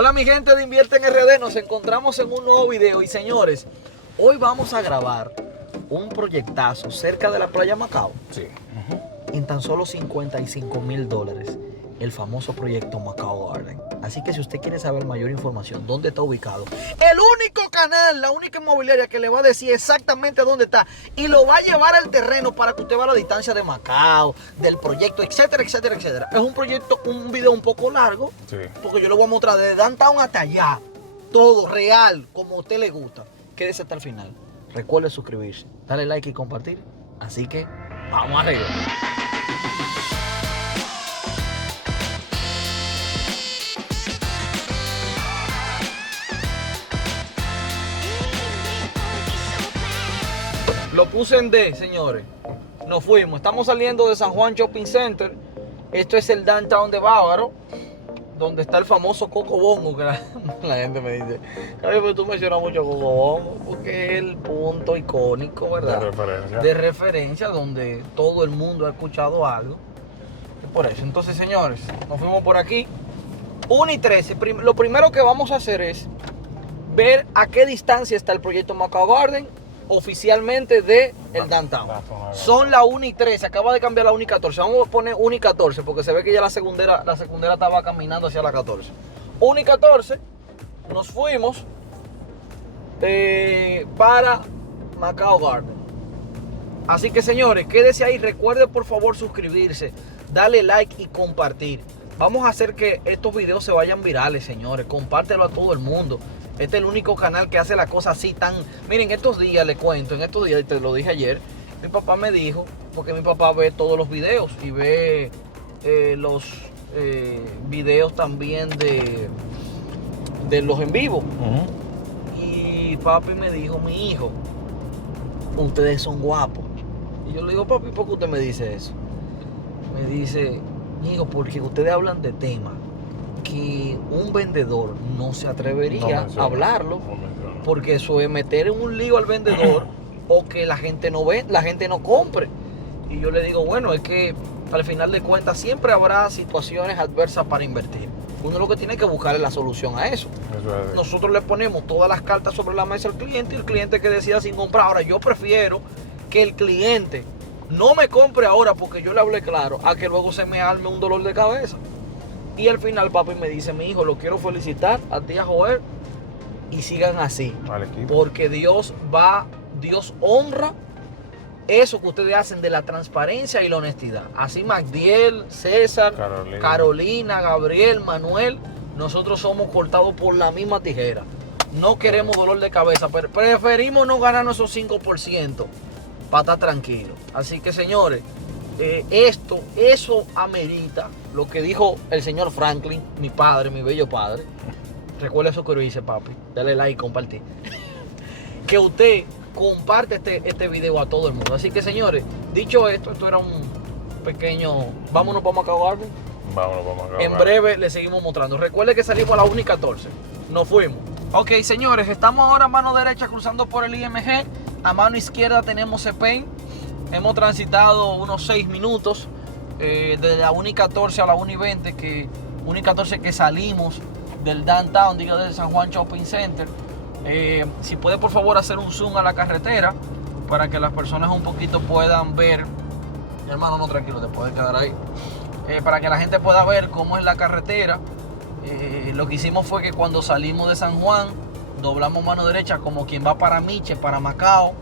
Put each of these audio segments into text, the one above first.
Hola mi gente de Invierte en RD, nos encontramos en un nuevo video y señores, hoy vamos a grabar un proyectazo cerca de la playa Macao. Sí. En tan solo $55,000, el famoso proyecto Macao Garden. Así que si usted quiere saber mayor información, dónde está ubicado, el único canal, la única inmobiliaria que le va a decir exactamente dónde está y lo va a llevar al terreno para que usted vea la distancia de Macao, del proyecto, etcétera, etcétera, etcétera. Es un proyecto, un video un poco largo, Sí. porque yo lo voy a mostrar desde downtown hasta allá, todo real, como a usted le gusta. Quédese hasta el final. Recuerde suscribirse, darle like y compartir. Así que vamos arriba. Lo puse en D, señores. Nos fuimos. Estamos saliendo de San Juan Shopping Center. Esto es el downtown de Bávaro, donde está el famoso Coco Bongo, que la gente me dice, pero tú mencionas mucho Coco Bongo, porque es el punto icónico, ¿verdad? De referencia, donde todo el mundo ha escuchado algo. Es por eso. Entonces, señores, nos fuimos por aquí. 1 y 13. Lo primero que vamos a hacer es ver a qué distancia está el proyecto Macao Garden oficialmente de el downtown. Son las 1 y 13, acaba de cambiar la 1 y 14. Vamos a poner 1 y 14 porque se ve que ya la segundera estaba caminando hacia la 14. 1 y 14 nos fuimos para Macao Garden. Así que señores, quédese ahí, recuerde por favor suscribirse, darle like y compartir. Vamos a hacer que estos videos se vayan virales, señores. Compártelo a todo el mundo. Este es el único canal que hace la cosa así tan... Miren, estos días, le cuento, en estos días, y te lo dije ayer, mi papá me dijo, porque mi papá ve todos los videos y ve los videos también de los en vivo. Y papi me dijo, mi hijo, ustedes son guapos. Y yo le digo, papi, ¿por qué usted me dice eso? Me dice, hijo, porque ustedes hablan de temas que un vendedor no se atrevería a hablarlo, porque eso es meter en un lío al vendedor o que la gente no ve, la gente no compre. Y yo le digo, bueno, es que al final de cuentas siempre habrá situaciones adversas para invertir. Uno lo que tiene que buscar es la solución a eso. Nosotros le ponemos todas las cartas sobre la mesa al cliente y el cliente que decida sin comprar. Ahora, yo prefiero que el cliente no me compre ahora porque yo le hablé claro, a que luego se me arme un dolor de cabeza. Y al final papi me dice, mi hijo, lo quiero felicitar a ti, a Joel, y sigan así. Porque Dios honra eso que ustedes hacen de la transparencia y la honestidad. Así Magdiel, César, Carolina, Gabriel, Manuel, nosotros somos cortados por la misma tijera. No queremos dolor de cabeza, pero preferimos no ganarnos esos 5% para estar tranquilos. Así que señores, eso amerita lo que dijo el señor Franklin, mi padre, mi bello padre. Recuerda eso que lo dice, papi. Dale like y compartir. Que usted comparte este video a todo el mundo. Así que señores, dicho esto era un pequeño... Vámonos para Macao Garden. Vámonos para Macao Garden. En breve le seguimos mostrando. Recuerde que salimos a las 1 y 14. Nos fuimos. Ok, señores, estamos ahora a mano derecha cruzando por el IMG. A mano izquierda tenemos CPEN. Hemos transitado unos 6 minutos de la 1 y 14 a la 1 y 20, 1 y 14 que salimos del downtown, digo, del San Juan Shopping Center. Si puede por favor hacer un zoom a la carretera para que las personas un poquito puedan ver. Mi hermano, no, tranquilo, te puedes quedar ahí. Para que la gente pueda ver cómo es la carretera. Lo que hicimos fue que cuando salimos de San Juan, doblamos mano derecha como quien va para Miche, para Macao.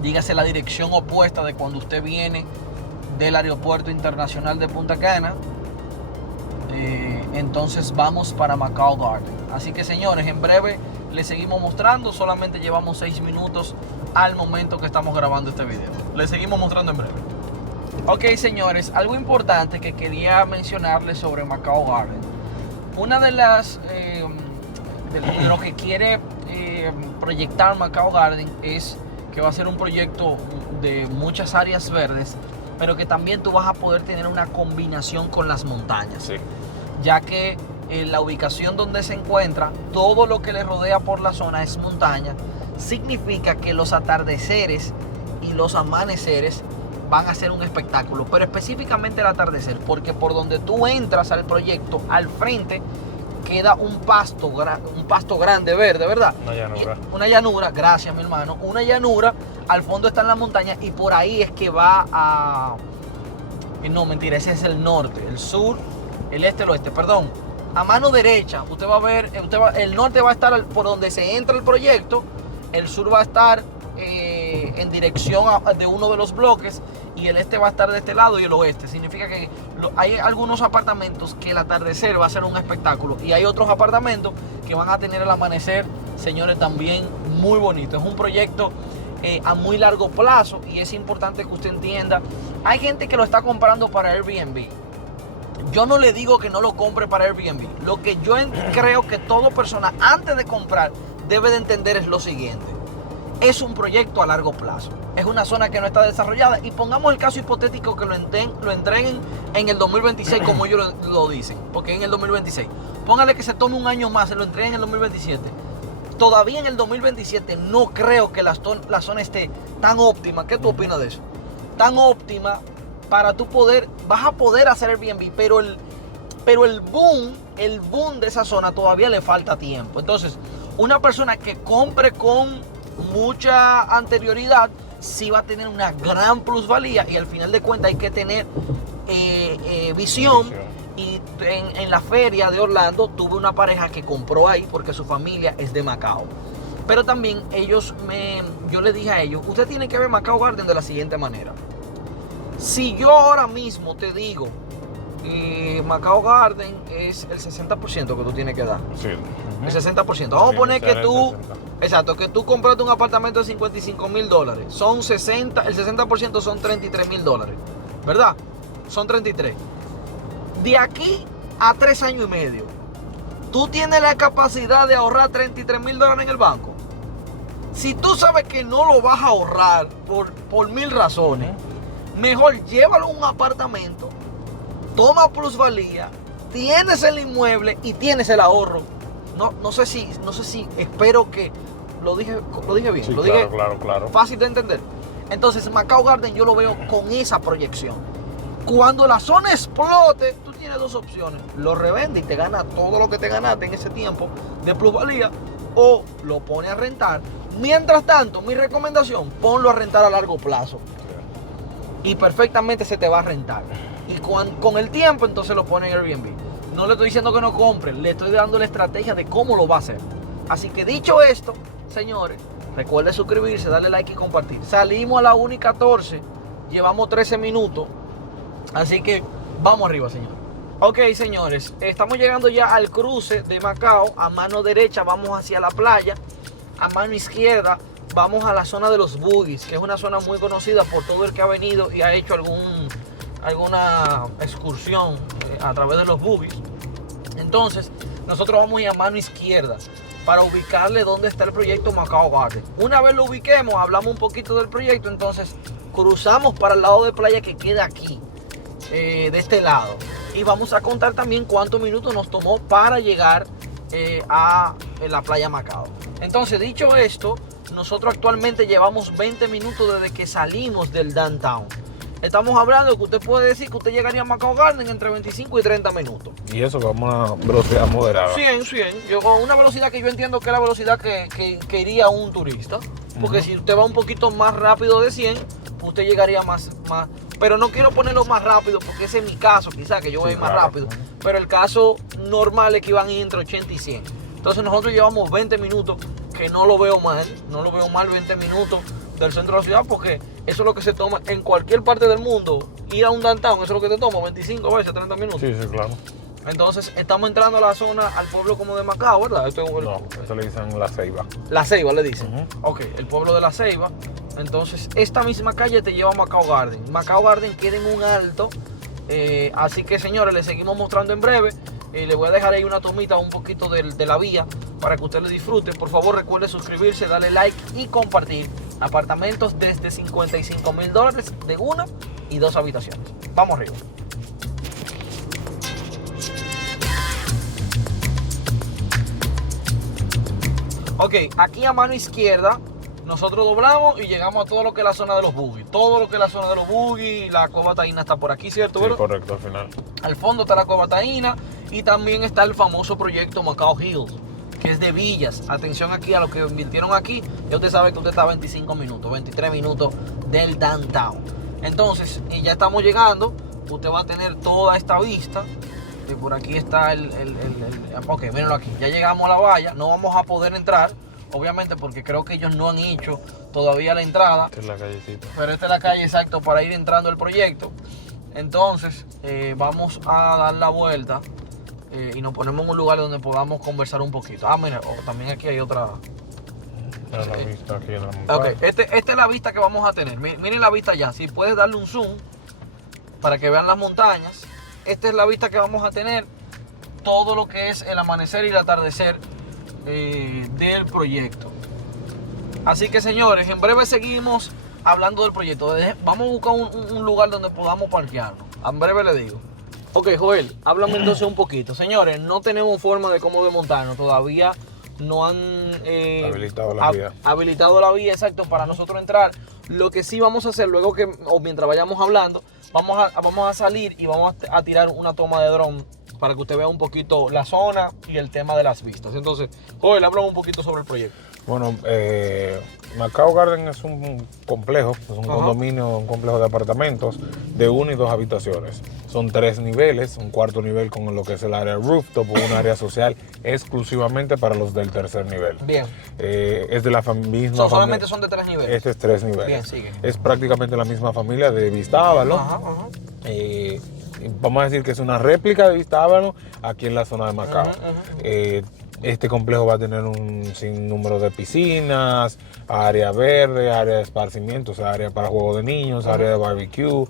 Dígase la dirección opuesta de cuando usted viene del aeropuerto internacional de Punta Cana. Entonces vamos para Macao Garden. Así que señores, en breve les seguimos mostrando. Solamente llevamos 6 minutos al momento que estamos grabando este video. Les seguimos mostrando en breve. Ok, señores, algo importante que quería mencionarles sobre Macao Garden. Una de las de lo que quiere proyectar Macao Garden es que va a ser un proyecto de muchas áreas verdes, pero que también tú vas a poder tener una combinación con las montañas. Sí. Ya que la ubicación donde se encuentra, todo lo que le rodea por la zona es montaña, significa que los atardeceres y los amaneceres van a ser un espectáculo, pero específicamente el atardecer, porque por donde tú entras al proyecto, al frente queda un pasto grande, verde, ¿verdad? Una llanura. Una llanura, gracias mi hermano, una llanura, al fondo están las montañas y por ahí es que va a... No, mentira, ese es el norte, el sur, el este, el oeste, perdón. A mano derecha, usted va a ver, el norte va a estar por donde se entra el proyecto, el sur va a estar en dirección de uno de los bloques y el este va a estar de este lado y el oeste. Significa que hay algunos apartamentos que el atardecer va a ser un espectáculo y hay otros apartamentos que van a tener el amanecer, señores, también muy bonito. Es un proyecto a muy largo plazo y es importante que usted entienda. Hay gente que lo está comprando para Airbnb. Yo no le digo que no lo compre para Airbnb. Lo que yo creo que toda persona antes de comprar debe de entender es lo siguiente. Es un proyecto a largo plazo. Es una zona que no está desarrollada. Y pongamos el caso hipotético que lo entreguen en el 2026 como ellos lo dicen. Porque en el 2026. Póngale que se tome un año más y lo entreguen en el 2027. Todavía en el 2027 no creo que la zona esté tan óptima. ¿Qué tú opinas de eso? Tan óptima para tú poder, vas a poder hacer Airbnb, pero el boom de esa zona todavía le falta tiempo. Entonces, una persona que compre con mucha anterioridad sí va a tener una gran plusvalía y al final de cuentas hay que tener visión. Y en la feria de Orlando tuve una pareja que compró ahí porque su familia es de Macao. Pero también yo le dije a ellos, usted tiene que ver Macao Garden de la siguiente manera. Si yo ahora mismo te digo Macao Garden es el 60% que tú tienes que dar. Sí. El 60%. Vamos a poner que tú, exacto, que tú compraste un apartamento de $55,000. Son 60, el 60% son $33,000, ¿verdad? Son 33. De aquí a 3 años y medio, tú tienes la capacidad de ahorrar $33,000 en el banco. Si tú sabes que no lo vas a ahorrar por 1000 razones, mejor llévalo a un apartamento, toma plusvalía, tienes el inmueble y tienes el ahorro. No sé si, espero que lo dije bien. Sí, lo dije claro. fácil de entender. Entonces, Macao Garden yo lo veo con esa proyección. Cuando la zona explote, tú tienes dos opciones. Lo revende y te gana todo lo que te ganaste en ese tiempo de plusvalía, o lo pone a rentar. Mientras tanto, mi recomendación, ponlo a rentar a largo plazo. Y perfectamente se te va a rentar. Y con el tiempo entonces lo pone en Airbnb. No le estoy diciendo que no compren, le estoy dando la estrategia de cómo lo va a hacer. Así que dicho esto, señores, recuerde suscribirse, darle like y compartir. Salimos a la 1:14, llevamos 13 minutos. Así que vamos arriba, señores. Ok, señores, estamos llegando ya al cruce de Macao. A mano derecha vamos hacia la playa. A mano izquierda vamos a la zona de los buggies, que es una zona muy conocida por todo el que ha venido y ha hecho alguna excursión a través de los buggies. Entonces, nosotros vamos a ir a mano izquierda para ubicarle dónde está el proyecto Macao Garden. Una vez lo ubiquemos, hablamos un poquito del proyecto, entonces cruzamos para el lado de playa que queda aquí, de este lado. Y vamos a contar también cuántos minutos nos tomó para llegar a la playa Macao. Entonces, dicho esto, nosotros actualmente llevamos 20 minutos desde que salimos del downtown. Estamos hablando que usted puede decir que usted llegaría a Macao Garden entre 25 y 30 minutos. Y eso vamos a una velocidad moderada. 100. Yo con una velocidad que yo entiendo que es la velocidad que iría un turista. Porque si usted va un poquito más rápido de 100, usted llegaría más. Pero no quiero ponerlo más rápido porque ese es mi caso, quizás que yo voy más rápido. Pero el caso normal es que iban entre 80 y 100. Entonces nosotros llevamos 20 minutos, que no lo veo mal. No lo veo mal 20 minutos del centro de la ciudad, porque eso es lo que se toma en cualquier parte del mundo. Ir a un downtown, eso es lo que te toma 25 veces, 30 minutos. Sí, claro. Entonces estamos entrando a la zona, al pueblo como de Macao, ¿verdad? No, eso le dicen La Ceiba. La Ceiba le dicen. Ok, el pueblo de La Ceiba. Entonces esta misma calle te lleva a Macao Garden. Macao Garden queda en un alto. Así que, señores, les seguimos mostrando en breve. Le voy a dejar ahí una tomita un poquito de la vía para que usted le disfrute. Por favor, recuerde suscribirse, darle like y compartir. Apartamentos desde $55,000 de 1 y 2 habitaciones. Vamos arriba. Ok, aquí a mano izquierda nosotros doblamos y llegamos a todo lo que es la zona de los buggies. Todo lo que es la zona de los buggies. La Cueva Taína está por aquí, ¿cierto? Sí, ¿verdad? correcto, al final. Al fondo está la Cueva Taína. Y también está el famoso proyecto Macao Hills, que es de villas. Atención aquí a lo que invirtieron aquí. Ya usted sabe que usted está a 25 minutos, 23 minutos del downtown. Entonces, y ya estamos llegando. Usted va a tener toda esta vista. Y por aquí está ok, mírenlo aquí. Ya llegamos a la valla. No vamos a poder entrar, obviamente, porque creo que ellos no han hecho todavía la entrada. Esta es la callecita. Pero esta es la calle exacto para ir entrando al proyecto. Entonces, vamos a dar la vuelta y nos ponemos en un lugar donde podamos conversar un poquito. Mira, también aquí hay otra. La vista aquí en la montaña. Ok, esta es la vista que vamos a tener. Miren la vista ya. Si puedes darle un zoom para que vean las montañas. Esta es la vista que vamos a tener. Todo lo que es el amanecer y el atardecer del proyecto. Así que, señores, en breve seguimos hablando del proyecto. Vamos a buscar un lugar donde podamos parquearnos. En breve le digo. Ok, Joel, háblame entonces un poquito. Señores, no tenemos forma de cómo desmontarnos. Todavía no han habilitado la vía, exacto, para nosotros entrar. Lo que sí vamos a hacer luego mientras vayamos hablando, vamos a salir y vamos a tirar una toma de dron para que usted vea un poquito la zona y el tema de las vistas. Entonces, Joel, háblame un poquito sobre el proyecto. Bueno, Macao Garden es un complejo, es un condominio, un complejo de apartamentos de 1 y 2 habitaciones. Son 3 niveles, un cuarto nivel con lo que es el área rooftop, un área social exclusivamente para los del tercer nivel. Bien. Es de la misma solamente son de 3 niveles. Este es 3 niveles. Bien, sigue. Es prácticamente la misma familia de Vistábalo. Vamos a decir que es una réplica de Vistábalo aquí en la zona de Macao. Este complejo va a tener un sinnúmero de piscinas, área verde, área de esparcimiento, o sea, área para juegos de niños, área de barbecue.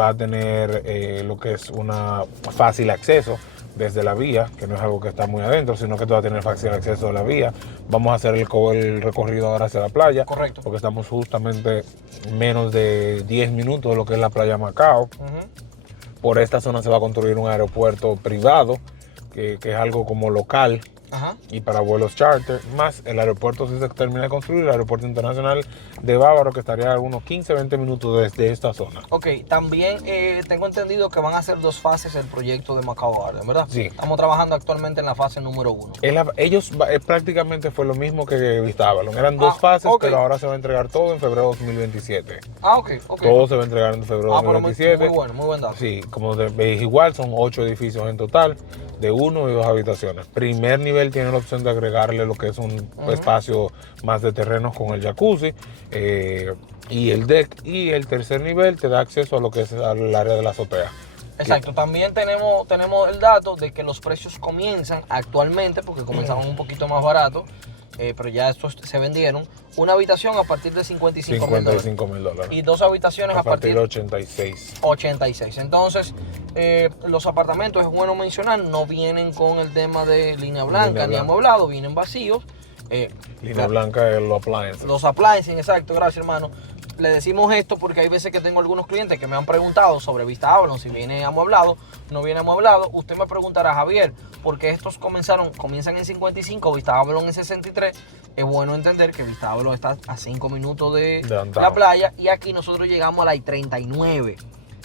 Va a tener lo que es una fácil acceso desde la vía, que no es algo que está muy adentro, sino que tú vas a tener fácil acceso a la vía. Vamos a hacer el recorrido ahora hacia la playa. Correcto. Porque estamos justamente menos de 10 minutos de lo que es la playa Macao. Por esta zona se va a construir un aeropuerto privado, que es algo como local y para vuelos charter, más el aeropuerto si se termina de construir, el aeropuerto internacional de Bávaro, que estaría a unos 15-20 minutos desde esta zona. Ok, también tengo entendido que van a ser 2 fases el proyecto de Macao Garden, ¿verdad? Sí. Estamos trabajando actualmente en la fase número 1. Ellos prácticamente fue lo mismo que Vistábalo. Eran 2 fases, pero ahora se va a entregar todo en febrero de 2027. Ok. Todo se va a entregar en febrero de 2027. Muy buen dato. Sí, como veis igual, son 8 edificios en total, de 1 y 2 habitaciones. Primer nivel tiene la opción de agregarle lo que es un espacio más de terrenos con el jacuzzi y el deck. Y el tercer nivel te da acceso a lo que es el área de la azotea. Exacto, también tenemos el dato de que los precios comienzan actualmente, porque comenzaban un poquito más baratos, pero ya estos se vendieron. Una habitación a partir de $55,000. Y 2 habitaciones a partir de 86. Entonces, los apartamentos, es bueno mencionar, no vienen con el tema de línea blanca ni amueblado, vienen vacíos. Línea blanca es los appliances. Los appliances, exacto, gracias hermano. Le decimos esto porque hay veces que tengo algunos clientes que me han preguntado sobre Vistábalo, si viene amueblado, no viene amueblado. Usted me preguntará, Javier, ¿por qué estos comienzan en 55, Vistábalo en 63? Es bueno entender que Vistábalo está a 5 minutos de la playa y aquí nosotros llegamos a la I-39.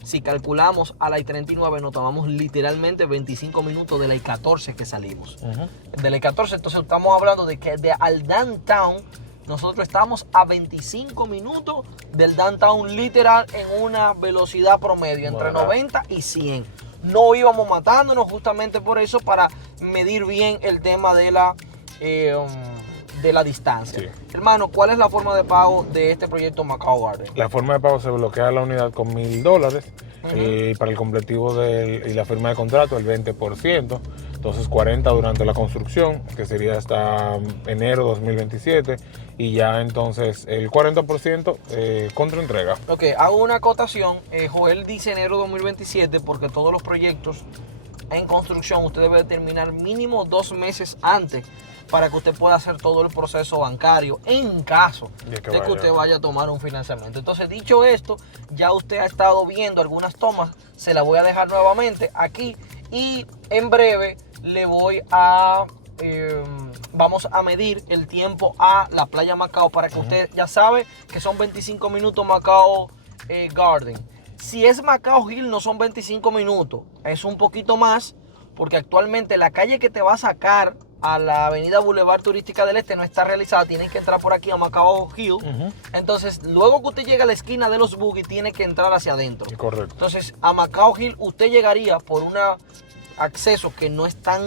Si calculamos a la I-39, nos tomamos literalmente 25 minutos de la I-14 que salimos. De la I-14, entonces estamos hablando de que al downtown nosotros estamos a 25 minutos del downtown literal en una velocidad promedio entre 90 y 100. No íbamos matándonos justamente por eso, para medir bien el tema de la distancia. Sí. Hermano, ¿cuál es la forma de pago de este proyecto Macao Garden? La forma de pago se bloquea la unidad con $1,000 y para el completivo y la firma de contrato el 20%. Entonces 40 durante la construcción, que sería hasta enero 2027, y ya entonces el 40% contra entrega. Ok, hago una acotación. Joel dice enero 2027 porque todos los proyectos en construcción usted debe terminar mínimo 2 meses antes para que usted pueda hacer todo el proceso bancario en caso de que usted vaya a tomar un financiamiento. Entonces, dicho esto, ya usted ha estado viendo algunas tomas, se las voy a dejar nuevamente aquí y en breve le voy a vamos a medir el tiempo a la playa Macao para que usted ya sabe que son 25 minutos Macao Garden. Si es Macao Hill no son 25 minutos, es un poquito más, porque actualmente la calle que te va a sacar a la avenida Boulevard Turística del Este no está realizada, tienes que entrar por aquí a Macao Hill. Entonces, luego que usted llega a la esquina de los Buggy, tiene que entrar hacia adentro. Correcto. Entonces, a Macao Hill usted llegaría por un acceso que no es tan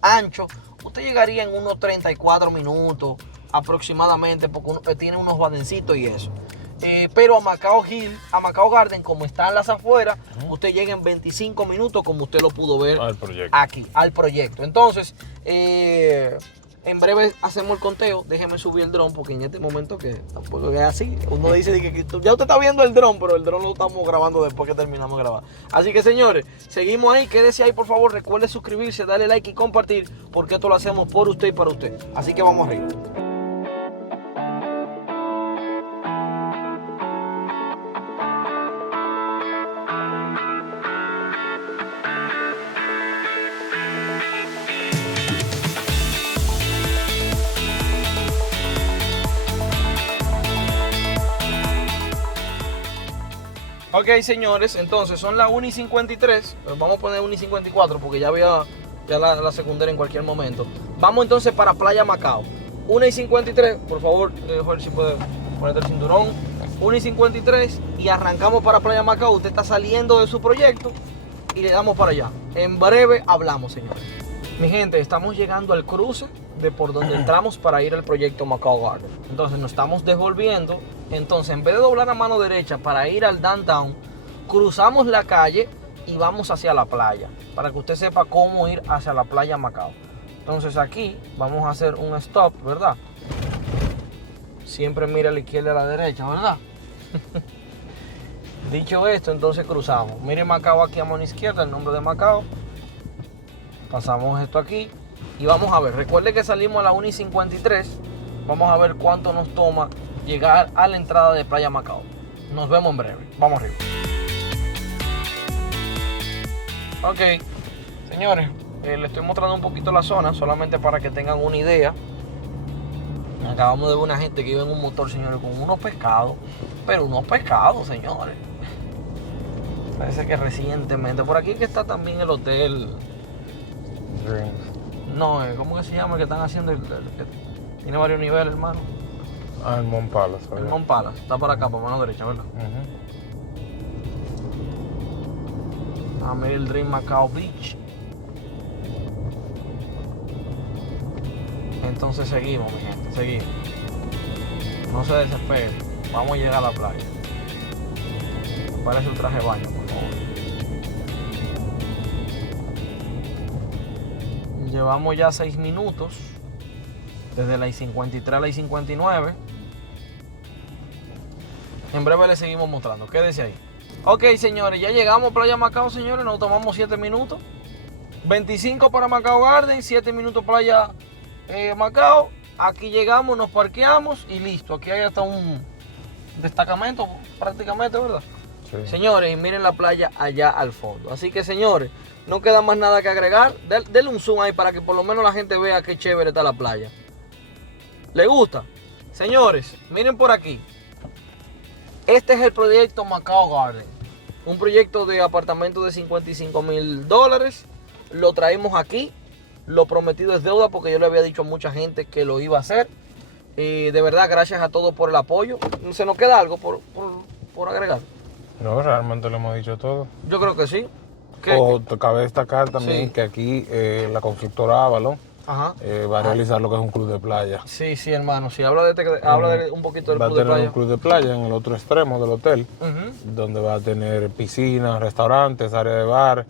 ancho, usted llegaría en unos 34 minutos aproximadamente, porque tiene unos badencitos y eso. Pero a Macao Hill, a Macao Garden, como está en las afueras, usted llega en 25 minutos, como usted lo pudo ver aquí, al proyecto. Entonces, en breve hacemos el conteo. Déjeme subir el dron, porque en este momento que tampoco es así. Uno dice que ya usted está viendo el dron, pero el dron lo estamos grabando después que terminamos de grabar. Así que, señores, seguimos ahí. Quédese ahí, por favor. Recuerde suscribirse, darle like y compartir, porque esto lo hacemos por usted y para usted. Así que vamos arriba. Ok, señores, entonces son las 1:53. Vamos a poner 1:54 porque ya había la secundaria en cualquier momento. Vamos entonces para Playa Macao. 1:53, por favor, Jorge, si puede ponerte el cinturón. 1:53 y arrancamos para Playa Macao. Usted está saliendo de su proyecto y le damos para allá. En breve hablamos, señores. Mi gente, estamos llegando al cruce de por donde entramos para ir al proyecto Macao Garden. Entonces nos estamos devolviendo. Entonces, en vez de doblar a mano derecha para ir al downtown, cruzamos la calle y vamos hacia la playa, para que usted sepa cómo ir hacia la playa Macao. Entonces aquí vamos a hacer un stop, ¿verdad? Siempre mira a la izquierda y a la derecha, ¿verdad? Dicho esto, entonces cruzamos. Mire Macao aquí a mano izquierda, el nombre de Macao. Pasamos esto aquí y vamos a ver. Recuerde que salimos a la 1:53. Vamos a ver cuánto nos toma llegar a la entrada de Playa Macao. Nos vemos en breve. Vamos arriba. Ok, señores, les estoy mostrando un poquito la zona, solamente para que tengan una idea. Acabamos de ver una gente que iba en un motor, señores, con unos pescados. Pero unos pescados, señores. Parece que recientemente. Por aquí que está también el hotel Dreams. No, ¿cómo que se llama? Que están haciendo que tiene varios niveles, hermano. El Mont Palace. El Mont Palace. Está para acá, por mano derecha, ¿verdad? A ver el Dream Macao Beach. Entonces seguimos, mi gente, seguimos. No se desesperen. Vamos a llegar a la playa. Parece un traje de baño, por favor. Llevamos ya 6 minutos. Desde la I-53 a la I-59. En breve les seguimos mostrando. Quédese ahí. Ok, señores, ya llegamos a Playa Macao, señores. Nos tomamos 7 minutos. 25 para Macao Garden, 7 minutos Playa Macao. Aquí llegamos, nos parqueamos y listo. Aquí hay hasta un destacamento prácticamente, ¿verdad? Sí. Señores, y miren la playa allá al fondo. Así que, señores, no queda más nada que agregar. Denle un zoom ahí para que por lo menos la gente vea qué chévere está la playa. ¿Le gusta? Señores, miren por aquí. Este es el proyecto Macao Garden. Un proyecto de apartamento de $55,000. Lo traemos aquí. Lo prometido es deuda, porque yo le había dicho a mucha gente que lo iba a hacer. De verdad, gracias a todos por el apoyo. ¿Se nos queda algo por agregar? No, realmente lo hemos dicho todo. Yo creo que sí. Cabe destacar también que aquí la constructora Avalon va a realizar lo que es un club de playa. Sí, sí, hermano. Sí, habla de un poquito del club de playa. Va a tener un club de playa en el otro extremo del hotel, donde va a tener piscinas, restaurantes, área de bar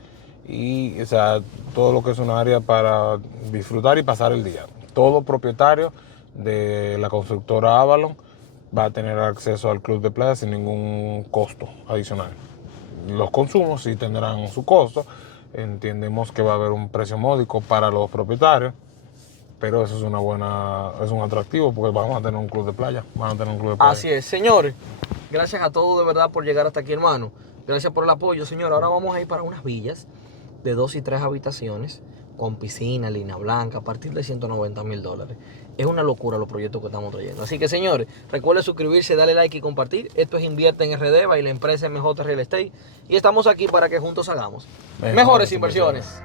y, o sea, todo lo que es un área para disfrutar y pasar el día. Todo propietario de la constructora Avalon va a tener acceso al club de playa sin ningún costo adicional. Los consumos sí tendrán su costo. Entendemos que va a haber un precio módico para los propietarios, pero eso es un atractivo, porque vamos a tener un club de playa. Así es, señores. Gracias a todos de verdad por llegar hasta aquí, hermano. Gracias por el apoyo, señor. Ahora vamos a ir para unas villas de 2 y 3 habitaciones con piscina, línea blanca, a partir de $190,000. Es una locura los proyectos que estamos trayendo. Así que, señores, recuerden suscribirse, darle like y compartir. Esto es Invierte en RD, y la empresa MJ Real Estate. Y estamos aquí para que juntos hagamos mejores inversiones.